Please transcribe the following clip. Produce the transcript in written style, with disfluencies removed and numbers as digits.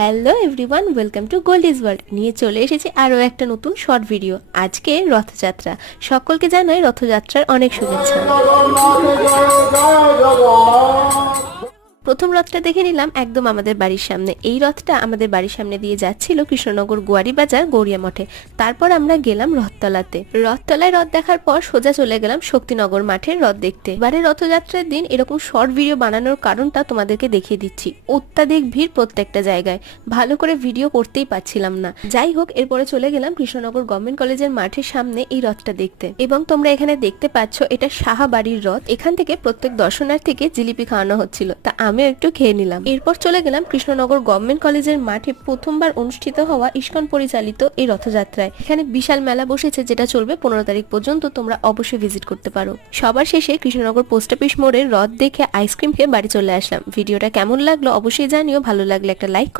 Hello everyone, welcome to Goldie's world. নিয়ে চলে এসেছি আরও একটা নতুন শর্ট ভিডিও। আজকে রথযাত্রা, সকলকে জানাই রথযাত্রার অনেক শুভেচ্ছা। প্রথম রথটা দেখে নিলাম একদম আমাদের বাড়ির সামনে। এই রথটা আমাদের বাড়ির সামনে দিয়ে যাচ্ছিল কৃষ্ণনগর গোয়ারি বাজার গৌরিয়া মঠে। তারপর আমরা গেলাম রথতলাতে। রথতলায় রথ দেখার পর সোজা চলে গেলাম শক্তিনগর মাঠের রথ দেখতে। এবারে রথযাত্রার দিন এরকম শর্ট ভিডিও বানানোর কারণটা তোমাদেরকে দেখিয়ে দিচ্ছি। অত্যাধিক ভিড় প্রত্যেকটা জায়গায়, ভালো করে ভিডিও করতেই পারছিলাম না। যাই হোক, এরপরে চলে গেলাম কৃষ্ণনগর গভর্নমেন্ট কলেজের মাঠের সামনে এই রথটা দেখতে। এবং তোমরা এখানে দেখতে পাচ্ছ এটা সাহা বাড়ির রথ। এখান থেকে প্রত্যেক দর্শনার্থীকে জিলিপি খাওয়ানো হচ্ছিল, তা আমিও একটু খেয়ে নিলাম। এরপর চলে গেলাম কৃষ্ণনগর গভর্নমেন্ট কলেজের মাঠে প্রথমবার অনুষ্ঠিত হওয়া ইস্কন পরিচালিত এই রথযাত্রায়। এখানে বিশাল মেলা বসেছে, যেটা চলবে 15 তারিখ পর্যন্ত। তোমরা অবশ্যই ভিজিট করতে পারো। সবার শেষে কৃষ্ণনগর পোস্ট অফিস মোড়ের রথ দেখে আইসক্রিম খেয়ে বাড়ি চলে আসলাম। ভিডিওটা কেমন লাগলো অবশ্যই জানিও। ভালো লাগলে একটা লাইক